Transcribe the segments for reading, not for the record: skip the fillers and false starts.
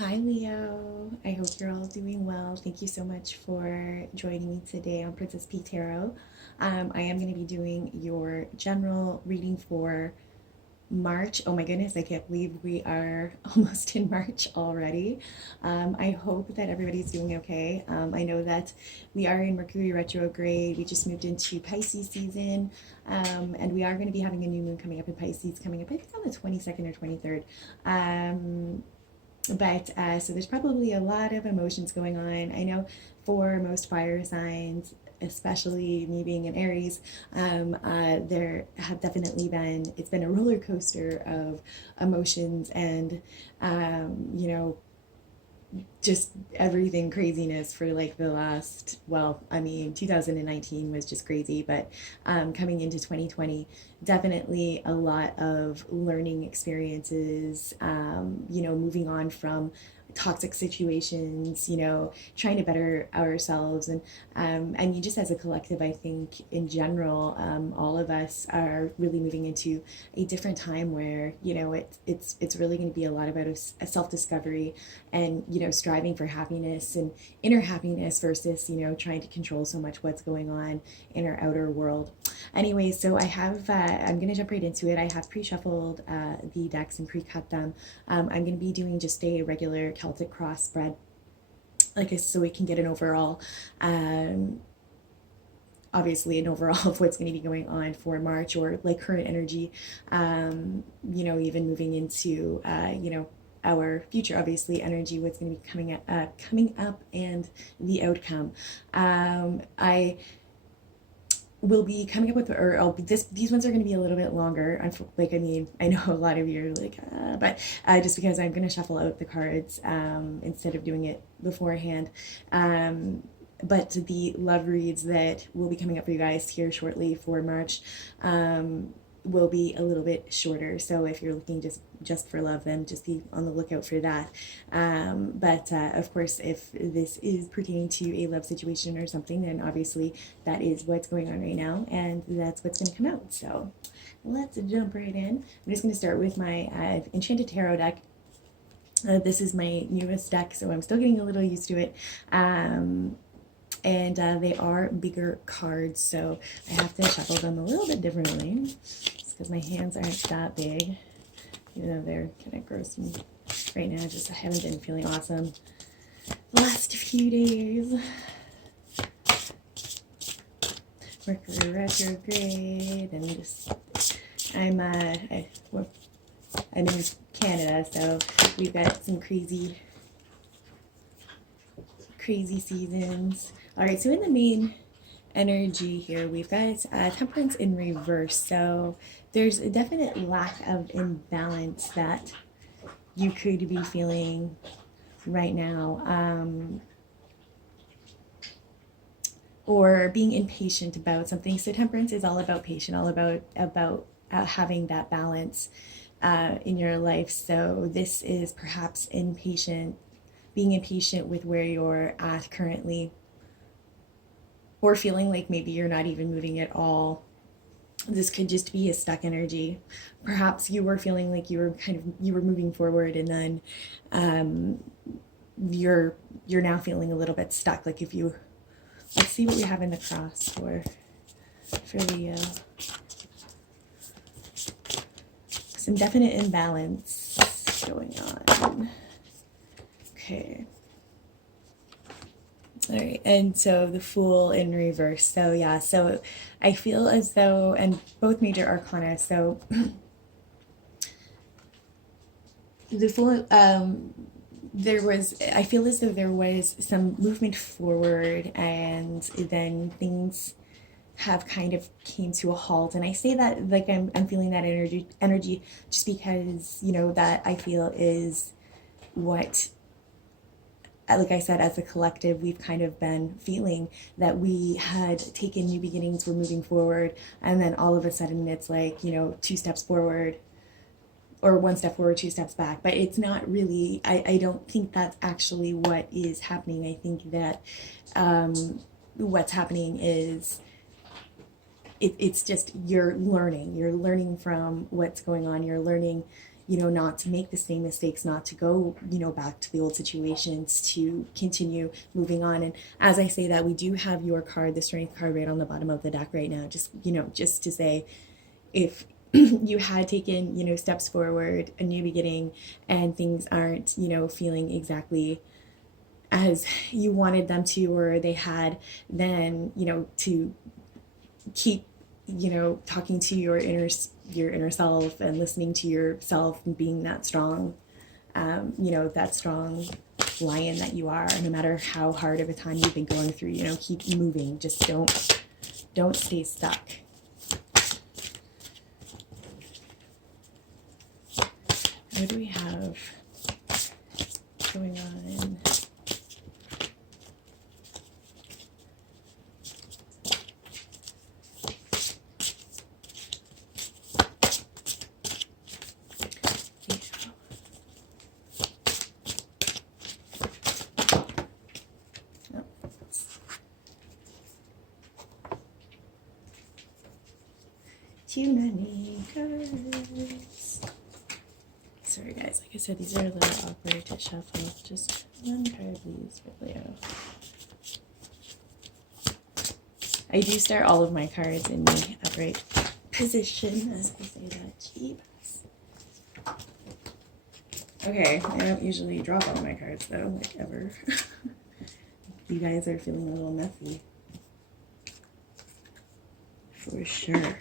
Hi, Leo. I hope you're all doing well. Thank you so much for joining me today on Princess Peak Tarot. I am going to be doing your general reading for March. Oh my goodness, I can't believe we are almost in March already. I hope that everybody's doing okay. I know that we are in Mercury retrograde. We just moved into Pisces season, and we are going to be having a new moon coming up in Pisces, coming up, I think, on the 22nd or 23rd. But so there's probably a lot of emotions going on. I know for most fire signs, especially me being an Aries, there have definitely it's been a roller coaster of emotions and, you know, just everything craziness for like the last, well, I mean, 2019 was just crazy, but coming into 2020, definitely a lot of learning experiences, moving on from toxic situations, trying to better ourselves. And I mean, just as a collective, I think in general, all of us are really moving into a different time where, it's really going to be a lot about a self-discovery and, striving for happiness and inner happiness versus, trying to control so much what's going on in our outer world. Anyway, so I'm going to jump right into it. I have pre-shuffled the decks and pre-cut them. I'm going to be doing just a regular Celtic cross spread, like so we can get an overall, obviously an overall of what's going to be going on for March or like current energy, even moving into, our future, obviously energy, what's going to be coming up and the outcome. I will be coming up with, or these ones are going to be a little bit longer. I mean, I know a lot of you are like, but just because I'm going to shuffle out the cards instead of doing it beforehand. But the love reads that will be coming up for you guys here shortly for March will be a little bit shorter. So if you're looking just for love, then just be on the lookout for that. But of course, if this is pertaining to a love situation or something, then obviously that is what's going on right now, and that's what's going to come out. So let's jump right in. I'm just going to start with my Enchanted Tarot deck. This is my newest deck, so I'm still getting a little used to it. And they are bigger cards, so I have to shuffle them a little bit differently just because my hands aren't that big, even though they're kind of gross right now. Just I haven't been feeling awesome the last few days. Mercury retrograde, and just I'm in Canada, so we've got some crazy seasons. All right, so in the main energy here, we've got Temperance in reverse. So there's a definite lack of imbalance that you could be feeling right now, or being impatient about something. So Temperance is all about patience, all about having that balance in your life. So this is perhaps being impatient with where you're at currently, or feeling like maybe you're not even moving at all. This could just be a stuck energy. Perhaps you were feeling like you were moving forward, and then you're now feeling a little bit stuck. Like if you let's see what we have in the cross for Leo. Some definite imbalance going on. Okay. All right, and so the Fool in reverse. So yeah, so I feel as though, and both major arcana. So the Fool, I feel as though there was some movement forward, and then things have kind of came to a halt. And I say that like I'm feeling that energy just because that I feel is what, like I said, as a collective, we've kind of been feeling that we had taken new beginnings, we're moving forward, and then all of a sudden it's like, two steps forward, or one step forward, two steps back. But it's not really, I don't think that's actually what is happening. I think that what's happening is it's just you're learning from what's going on. You're learning, not to make the same mistakes, not to go, back to the old situations, to continue moving on. And as I say that, we do have your card, the Strength card, right on the bottom of the deck right now. Just to say, if you had taken, steps forward, a new beginning, and things aren't, feeling exactly as you wanted them to, or they had, then, to keep, talking to your inner self and listening to yourself and being that strong, that strong lion that you are. No matter how hard of a time you've been going through, keep moving. Just don't stay stuck. What do we have going on? Too many cards. Sorry guys, like I said, these are a little awkward to shuffle. Just one card please for Leo. I do start all of my cards in the upright position, as I say that. Jeeps. Okay, I don't usually drop all my cards though, like ever. You guys are feeling a little messy. For sure.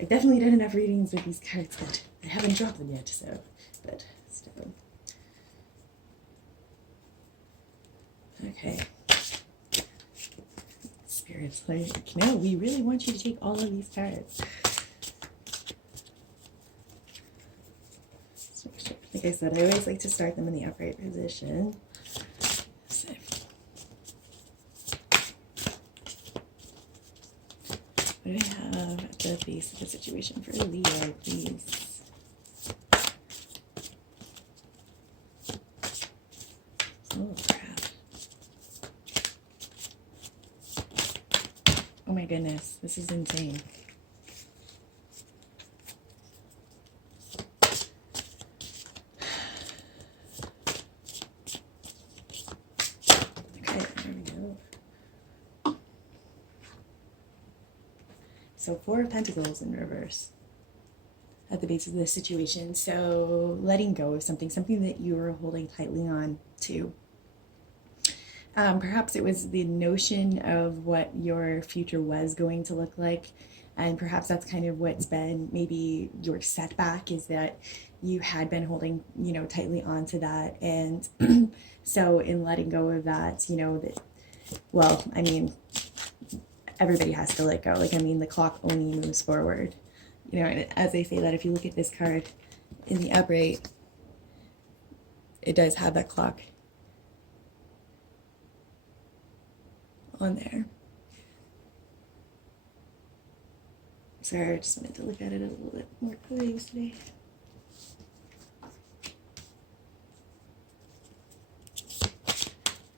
I've definitely done enough readings with these cards that I haven't dropped them yet, so, but still. Okay. Spirit's like, no, we really want you to take all of these cards. Like I said, I always like to start them in the upright position. So. What do we have at the base of the situation for Leo, please? Oh, crap. Oh my goodness, this is insane. So 4 of Pentacles in reverse at the base of this situation. So letting go of something that you were holding tightly on to. Perhaps it was the notion of what your future was going to look like. And perhaps that's kind of what's been maybe your setback, is that you had been holding, tightly onto that. And so in letting go of that, everybody has to let go. The clock only moves forward. And as I say that, if you look at this card in the upright, it does have that clock on there. Sorry, I just meant to look at it a little bit more closely.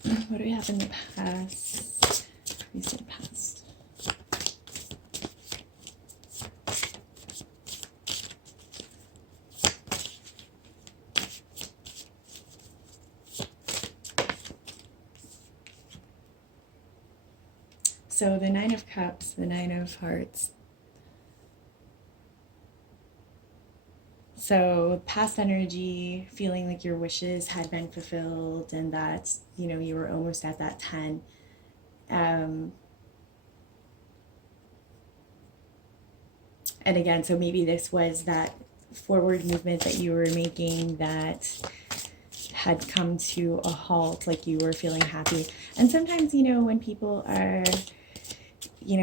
What do we have in the past? Recent past. So the 9 of Cups, the 9 of Hearts. So past energy, feeling like your wishes had been fulfilled and that, you were almost at that 10. And again, so maybe this was that forward movement that you were making that had come to a halt, like you were feeling happy. And sometimes, when people are,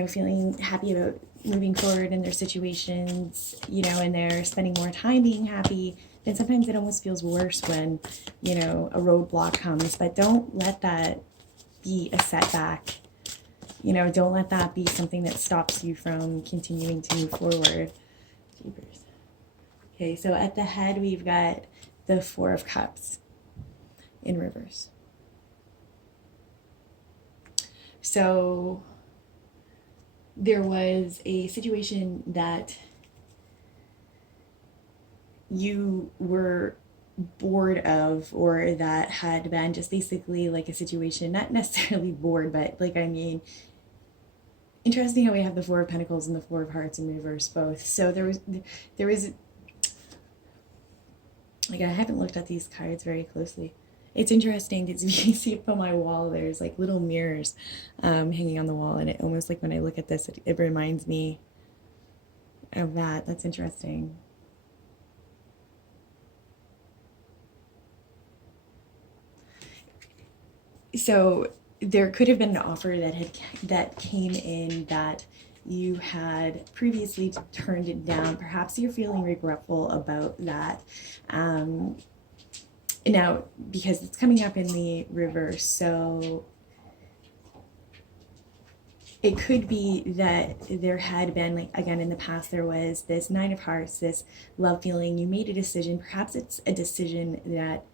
feeling happy about moving forward in their situations, and they're spending more time being happy, then sometimes it almost feels worse when, a roadblock comes. But don't let that be a setback. Don't let that be something that stops you from continuing to move forward. Okay, so at the head, we've got the 4 of Cups in reverse. So there was a situation that you were bored of, or that had been just basically like a situation, not necessarily bored, but like, I mean, interesting how we have the Four of Pentacles and the Four of Hearts in reverse both. So there was, like, I haven't looked at these cards very closely. It's interesting because you can see up on my wall, there's like little mirrors hanging on the wall, and it almost like when I look at this, it reminds me of that. That's interesting. So there could have been an offer that came in that you had previously turned it down. Perhaps you're feeling regretful about that. Now, because it's coming up in the reverse, so it could be that there had been, like, again, in the past, there was this Nine of Hearts, this love feeling. You made a decision. Perhaps it's a decision that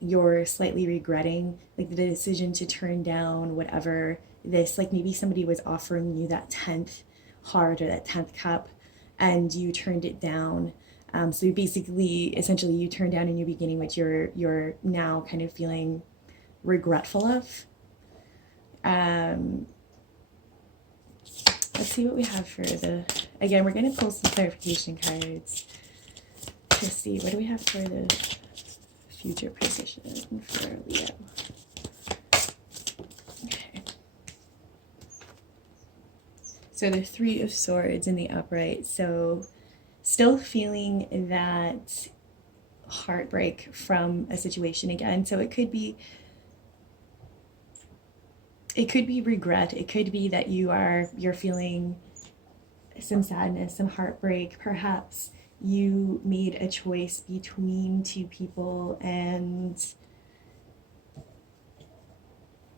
you're slightly regretting, like the decision to turn down whatever this, like maybe somebody was offering you that 10th heart or that 10th cup and you turned it down. So you basically, essentially, you turned down a new beginning, which you're now kind of feeling regretful of. Let's see what we have for the, again, we're going to pull some clarification cards to see, what do we have for the future position for Leo? Okay. So the Three of Swords in the upright. So still feeling that heartbreak from a situation again. So it could be regret. It could be that you're feeling some sadness, some heartbreak. Perhaps you made a choice between two people, and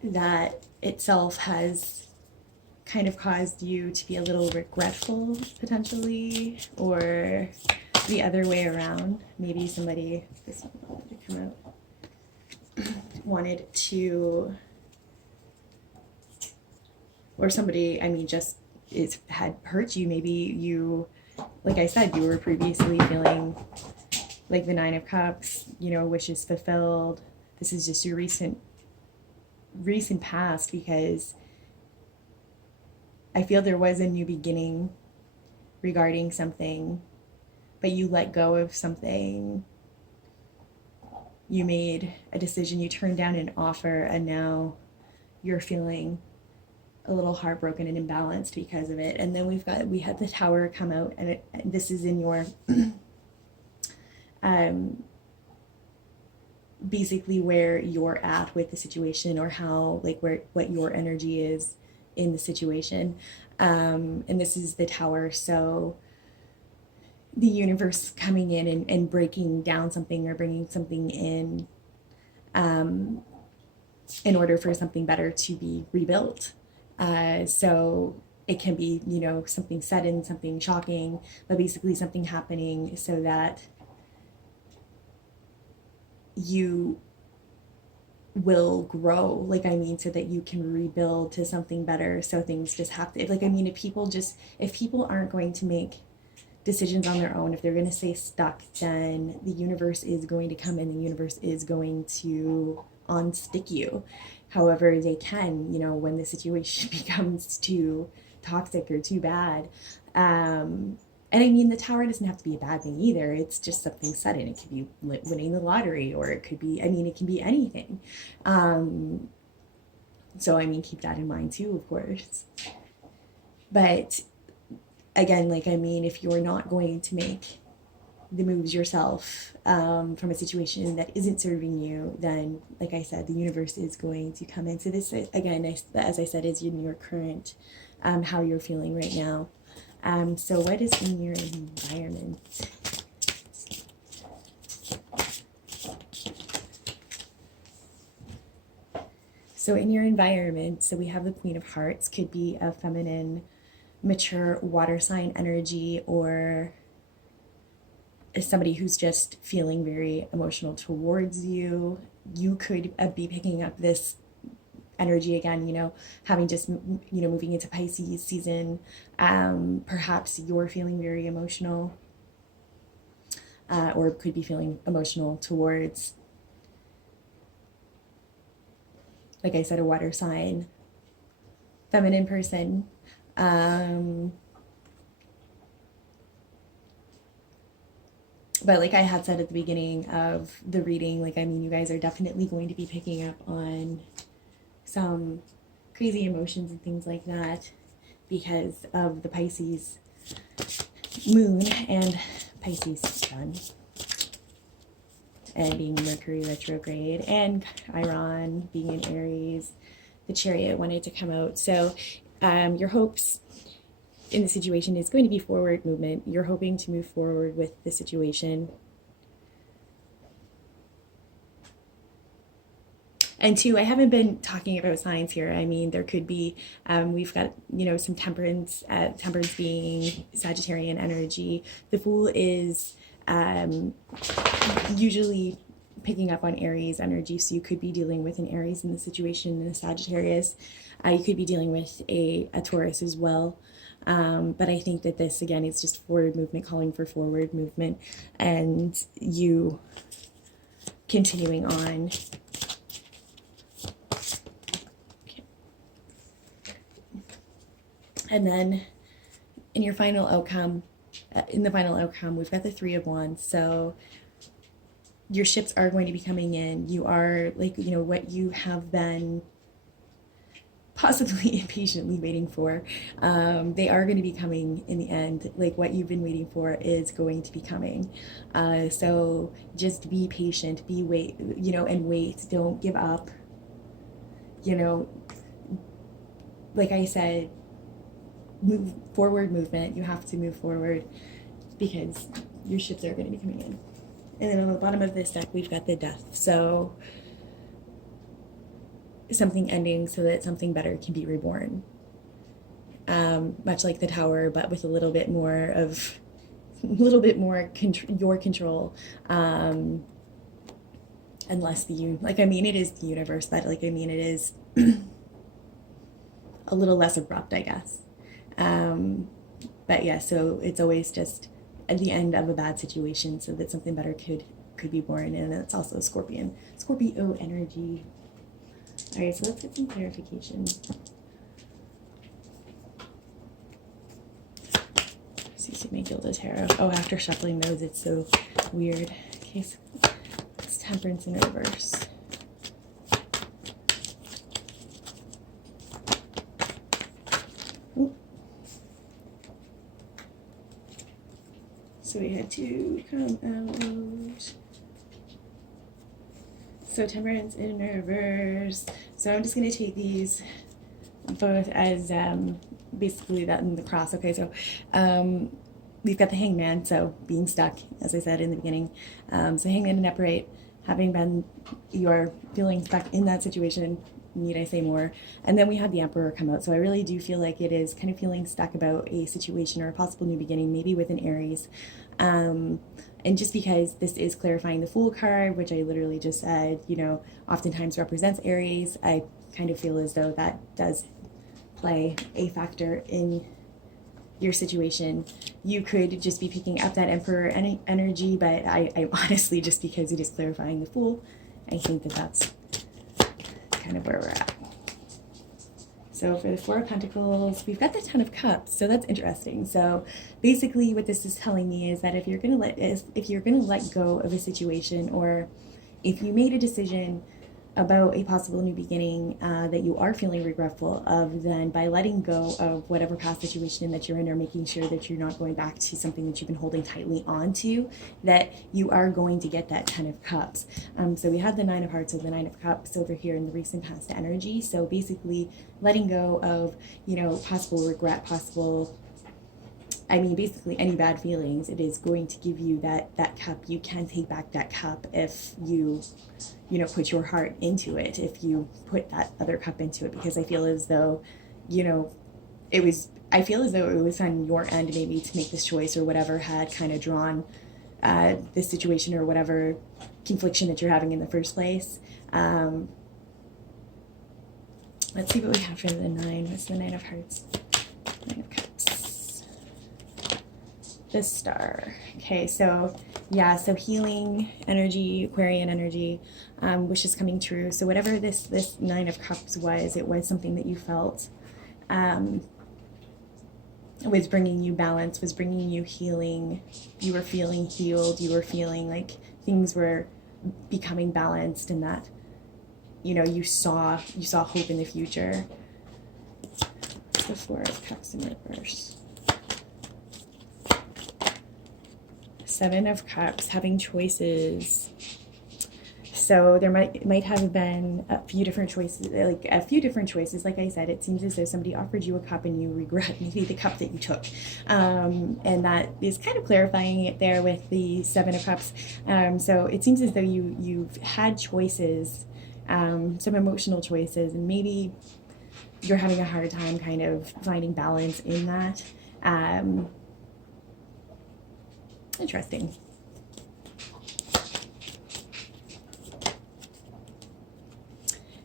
that itself has kind of caused you to be a little regretful, potentially, or the other way around. Maybe somebody, this one wanted to come out, wanted to, or somebody, I mean, just had hurt you. Maybe you, like I said, you were previously feeling like the Nine of Cups, wishes fulfilled. This is just your recent past, because I feel there was a new beginning regarding something, but you let go of something. You made a decision, you turned down an offer, and now you're feeling a little heartbroken and imbalanced because of it. And then we had the Tower come out, and this is in your basically where you're at with the situation, or how, like, what your energy is in the situation. And this is the Tower. So the universe coming in and breaking down something, or bringing something in order for something better to be rebuilt. So it can be, something sudden, something shocking, but basically something happening so that you will grow, like, I mean, so that you can rebuild to something better. So things just have to, like, I mean, if people aren't going to make decisions on their own, if they're going to stay stuck, then the universe is going to come in, the universe is going to unstick you however they can, when the situation becomes too toxic or too bad. And I mean, the Tower doesn't have to be a bad thing either. It's just something sudden. It could be winning the lottery, or it could be, I mean, it can be anything. So, I mean, keep that in mind too, of course. But again, like, I mean, if you're not going to make the moves yourself from a situation that isn't serving you, then, like I said, the universe is going to come in. So this, again, as I said, is in your current, how you're feeling right now. So what is in your environment? So in your environment, so we have the Queen of Hearts, could be a feminine, mature water sign energy, or somebody who's just feeling very emotional towards you. You could be picking up this energy again, having just, moving into Pisces season. Perhaps you're feeling very emotional, or could be feeling emotional towards, like I said, a water sign, feminine person. But like I had said at the beginning of the reading, like, I mean, you guys are definitely going to be picking up on some crazy emotions and things like that because of the Pisces moon and Pisces sun, and being Mercury retrograde, and Chiron being in Aries. The Chariot wanted to come out. So your hopes in the situation is going to be forward movement. You're hoping to move forward with the situation. And two, I haven't been talking about signs here. I mean, there could be, we've got, some temperance, temperance being Sagittarian energy. The Fool is usually picking up on Aries energy, so you could be dealing with an Aries in the situation, and a Sagittarius. You could be dealing with a Taurus as well. But I think that this, again, is just forward movement, calling for forward movement, and you continuing on. And then in your final outcome, we've got the Three of Wands. So your ships are going to be coming in. You are, like, what you have been possibly impatiently waiting for, they are going to be coming in the end. Like, what you've been waiting for is going to be coming. So just be patient, and wait. Don't give up. Like I said, move forward movement. You have to move forward because your ships are going to be coming in. And then on the bottom of this deck, we've got the Death. So something ending so that something better can be reborn. Much like the Tower, but with a little bit more your control, and less it is the universe, but it is a little less abrupt, I guess. But yeah, so it's always just at the end of a bad situation so that something better could be born. And it's also Scorpio energy. All right, so let's get some clarification. See, Gilda Tarot. Oh, after shuffling those, it's so weird. Okay, so it's Temperance in reverse. Ooh. So we had two come out. So Temperance in reverse. So I'm just going to take these both as basically that in the cross. Okay, so we've got the Hangman, so being stuck, as I said in the beginning. So Hangman and upright, you're feeling stuck in that situation. Need I say more? And then we had the Emperor come out. So I really do feel like it is kind of feeling stuck about a situation or a possible new beginning, maybe with an Aries. And just because this is clarifying the Fool card, which I literally just said, oftentimes represents Aries, I kind of feel as though that does play a factor in your situation. You could just be picking up that Emperor energy, but I honestly, just because it is clarifying the Fool, I think that that's kind of where we're at. So for the Four of Pentacles, we've got the Ten of Cups, so that's interesting. So basically what this is telling me is that if you're gonna let go of a situation, or if you made a decision about a possible new beginning that you are feeling regretful of, then by letting go of whatever past situation that you're in, or making sure that you're not going back to something that you've been holding tightly onto, that you are going to get that Ten of Cups. So we had the Nine of Hearts or the Nine of Cups over here in the recent past energy. So basically letting go of, possible regret, basically any bad feelings. It is going to give you that cup. You can take back that cup if you put your heart into it, if you put that other cup into it, because I feel as though, it was on your end maybe to make this choice, or whatever had kind of drawn this situation, or whatever confliction that you're having in the first place. Let's see what we have for the 9. What's the 9 of Hearts? 9 of Cups. The Star. Okay, so yeah, so healing energy, Aquarian energy, wishes coming true. So whatever this 9 of Cups was, it was something that you felt was bringing you balance, was bringing you healing. You were feeling healed. You were feeling like things were becoming balanced, and that you saw hope in the future. The 4 of Cups in reverse. 7 of Cups, having choices. So there might have been a few different choices. Like I said, it seems as though somebody offered you a cup and you regret maybe the cup that you took. And that is kind of clarifying it there with the 7 of Cups. So it seems as though you've had choices, some emotional choices, and maybe you're having a hard time kind of finding balance in that. Interesting.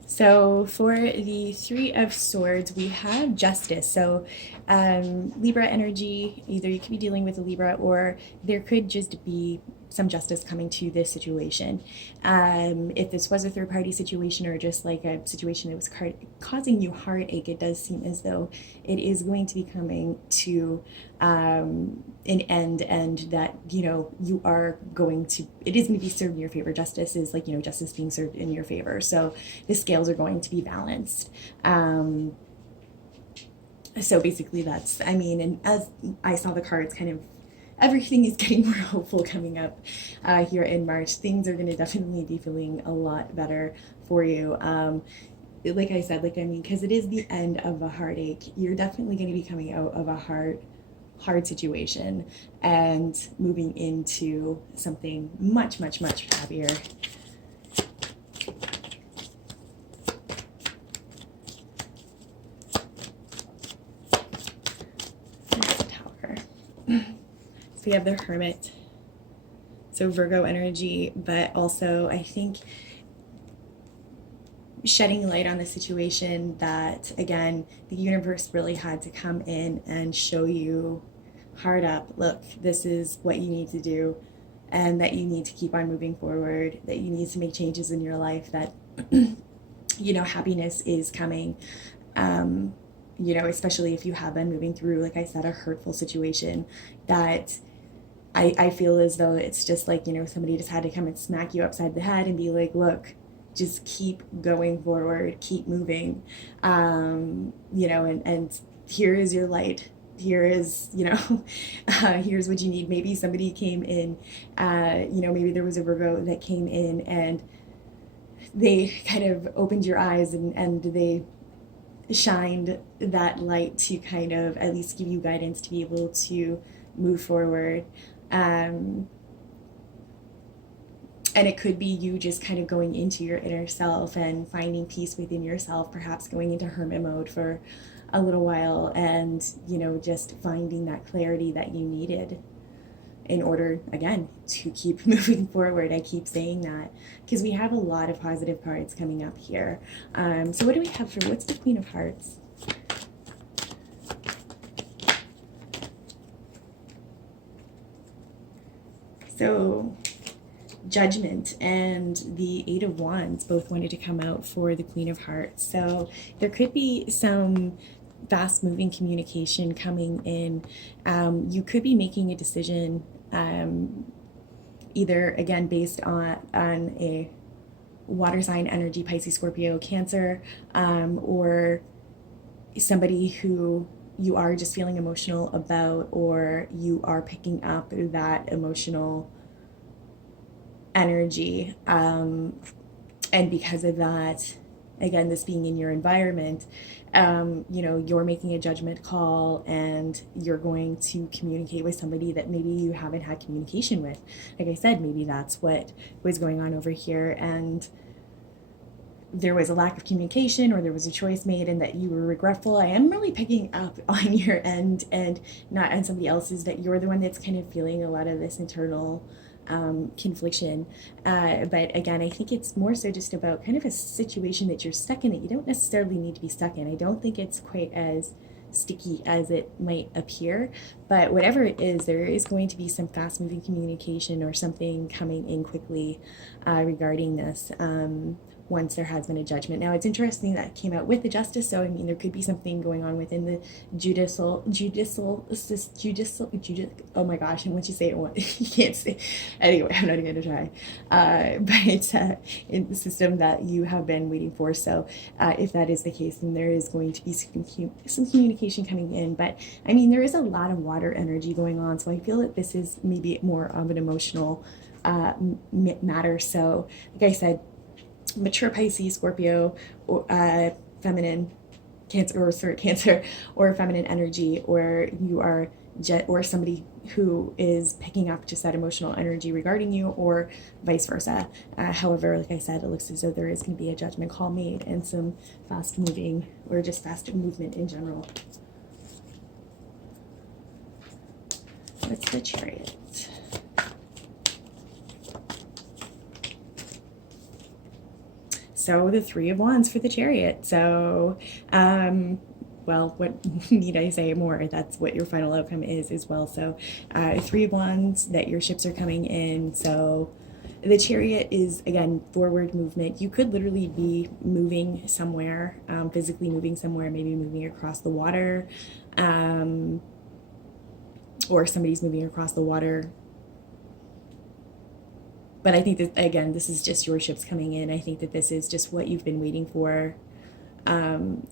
So for the 3 of Swords, we have Justice. So Libra energy, either you could be dealing with a Libra, or there could just be some justice coming to this situation. If this was a third-party situation, or just like a situation that was causing you heartache, it does seem as though it is going to be coming to an end, and that you are going to, it is going to be served in your favor. Justice is like justice being served in your favor, so the scales are going to be balanced. So basically that's, and as I saw the cards, kind of everything is getting more hopeful coming up here in March. Things are going to definitely be feeling a lot better for you. Like I said, because it is the end of a heartache, you're definitely going to be coming out of a hard situation and moving into something much, much, much happier. So we have the Hermit, so Virgo energy, but also I think shedding light on the situation that, again, the universe really had to come in and show you hard up, look, this is what you need to do, and that you need to keep on moving forward, that you need to make changes in your life, that happiness is coming. Especially if you have been moving through, like I said, a hurtful situation, that I feel as though it's just like, somebody just had to come and smack you upside the head and be like, look, just keep going forward, keep moving, and here is your light. Here is, here's what you need. Maybe somebody came in, maybe there was a Virgo that came in and they kind of opened your eyes and they shined that light to kind of at least give you guidance to be able to move forward. And it could be you just kind of going into your inner self and finding peace within yourself, perhaps going into hermit mode for a little while, and just finding that clarity that you needed in order, again, to keep moving forward. I keep saying that because we have a lot of positive cards coming up here. So what do we have for, what's the Queen of Hearts? So Judgment and the 8 of Wands both wanted to come out for the Queen of Hearts. So there could be some fast moving communication coming in. You could be making a decision, either again based on a water sign energy, Pisces, Scorpio, Cancer, or somebody who you are just feeling emotional about, or you are picking up that emotional energy, and because of that, again, this being in your environment, you're making a judgment call and you're going to communicate with somebody that maybe you haven't had communication with. Like I said, maybe that's what was going on over here, and there was a lack of communication, or there was a choice made and that you were regretful. I am really picking up on your end and not on somebody else's, that you're the one that's kind of feeling a lot of this internal confliction. But again, I think it's more so just about kind of a situation that you're stuck in that you don't necessarily need to be stuck in. I don't think it's quite as sticky as it might appear, but whatever it is, there is going to be some fast moving communication or something coming in quickly regarding this. Once there has been a judgment. Now, it's interesting that came out with the justice, so I mean, there could be something going on within the judicial, oh my gosh, and once you say it, you can't say, anyway, I'm not even gonna try, but in the system that you have been waiting for, so if that is the case, then there is going to be some communication coming in, but I mean, there is a lot of water energy going on, so I feel that this is maybe more of an emotional matter, so like I said, mature Pisces, Scorpio, or feminine Cancer, or feminine energy, or you are or somebody who is picking up just that emotional energy regarding you, or vice versa. However, like I said, it looks as though there is going to be a judgment call made and some fast moving or just fast movement in general. What's the Chariot? So the Three of Wands for the Chariot. So, well, what need I say more? That's what your final outcome is as well. So, Three of Wands, that your ships are coming in. So the Chariot is, again, forward movement. You could literally be moving somewhere, physically moving somewhere, maybe moving across the water, or somebody's moving across the water. But I think that, again, this is just your ships coming in. I think that this is just what you've been waiting for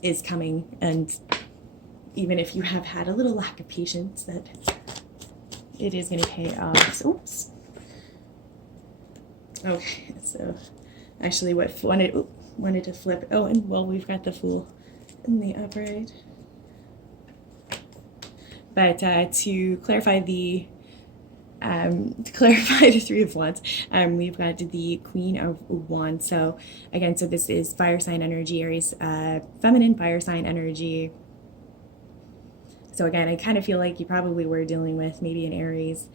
is coming. And even if you have had a little lack of patience, that it is going to pay off. So, oops. Okay, so actually what wanted to flip. Oh, and well, we've got the Fool in the upright. But to clarify the Three of Wands, we've got the Queen of Wands. So again, so this is fire sign energy, Aries, feminine fire sign energy. So again, I kind of feel like you probably were dealing with maybe an Aries,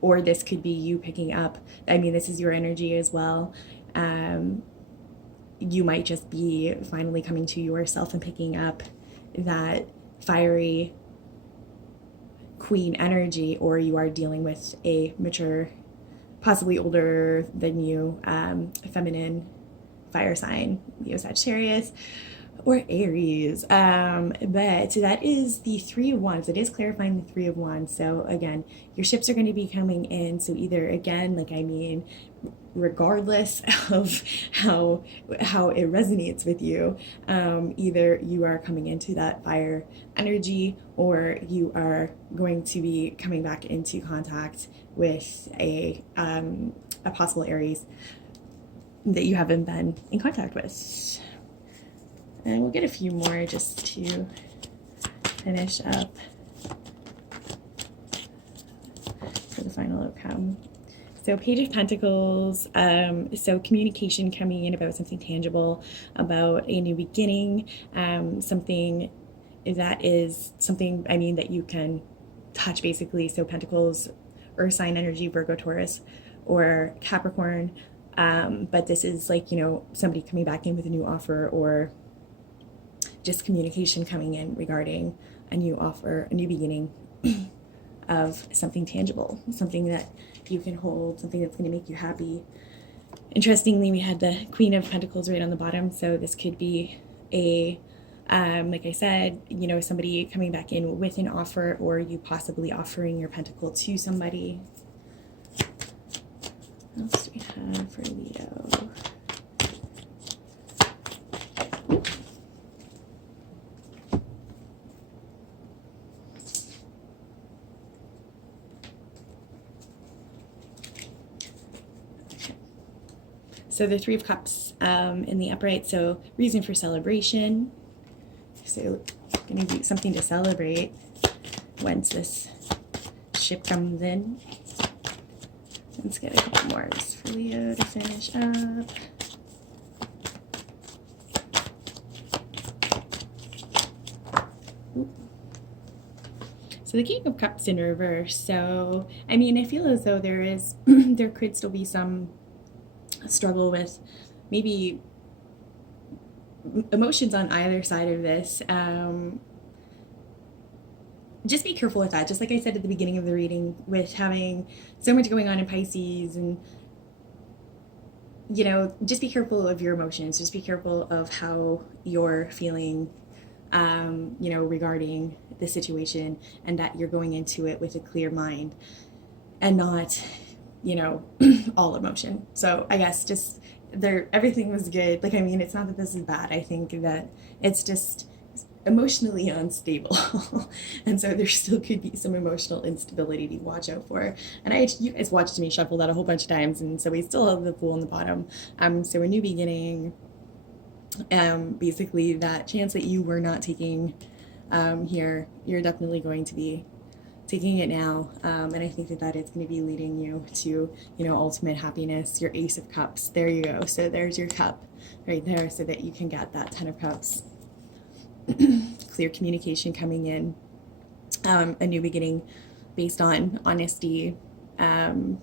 or this could be you picking up, I mean, this is your energy as well. You might just be finally coming to yourself and picking up that fiery Queen energy, or you are dealing with a mature, possibly older than you, feminine fire sign, Leo, Sagittarius, or Aries. But that is the Three of Wands. It is clarifying the Three of Wands. So again, your ships are going to be coming in. So either, again, like, I mean, regardless of how it resonates with you, either you are coming into that fire energy, or you are going to be coming back into contact with a possible Aries that you haven't been in contact with. And we'll get a few more just to finish up for the final outcome. So Page of Pentacles, so communication coming in about something tangible, about a new beginning, something that is something, I mean, that you can touch, basically. So Pentacles, Earth sign energy, Virgo, Taurus, or Capricorn. But this is like, you know, somebody coming back in with a new offer, or just communication coming in regarding a new offer, a new beginning of something tangible, something that you can hold, something that's going to make you happy. Interestingly, we had the Queen of Pentacles right on the bottom, so this could be a, like I said, you know, somebody coming back in with an offer, or you possibly offering your pentacle to somebody. What else do we have for Leo? So the Three of Cups in the upright, so reason for celebration. So going to do something to celebrate once this ship comes in. Let's get a couple more just for Leo to finish up. So the King of Cups in reverse. So, I mean, I feel as though there is, there could still be some struggle with maybe emotions on either side of this. Just be careful with that. Just like I said at the beginning of the reading, with having so much going on in Pisces, and just be careful of your emotions. Just be careful of how you're feeling, regarding the situation, and that you're going into it with a clear mind and not, all emotion. So I guess just everything was good. Like, I mean, it's not that this is bad. I think that it's just emotionally unstable. And so there still could be some emotional instability to watch out for. And you guys watched me shuffle that a whole bunch of times, and so we still have the Fool in the bottom. So a new beginning, basically that chance that you were not taking here, you're definitely going to be taking it now. And I think that it's going to be leading you to, ultimate happiness. Your Ace of Cups, there you go. So there's your cup right there, so that you can get that Ten of Cups. Clear communication coming in, a new beginning based on honesty, and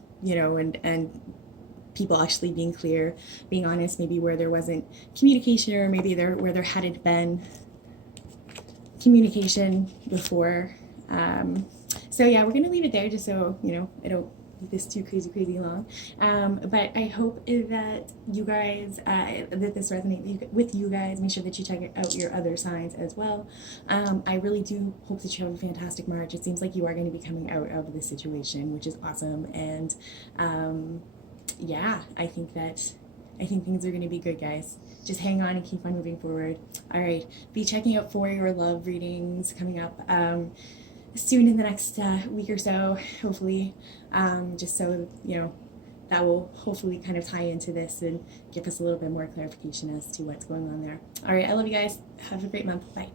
people actually being clear, being honest, maybe where there wasn't communication, or maybe where there hadn't been communication before. So yeah, we're gonna leave it there, just so I don't make this too crazy long. But I hope that you guys, that this resonates with you guys. Make sure that you check out your other signs as well. I really do hope that you have a fantastic March. It seems like you are going to be coming out of this situation, which is awesome. And yeah, I think things are going to be good, guys. Just hang on and keep on moving forward. All right, be checking out for your love readings coming up soon in the next week or so, hopefully, just so that will hopefully kind of tie into this and give us a little bit more clarification as to what's going on there. All right, I love you guys. Have a great month. Bye.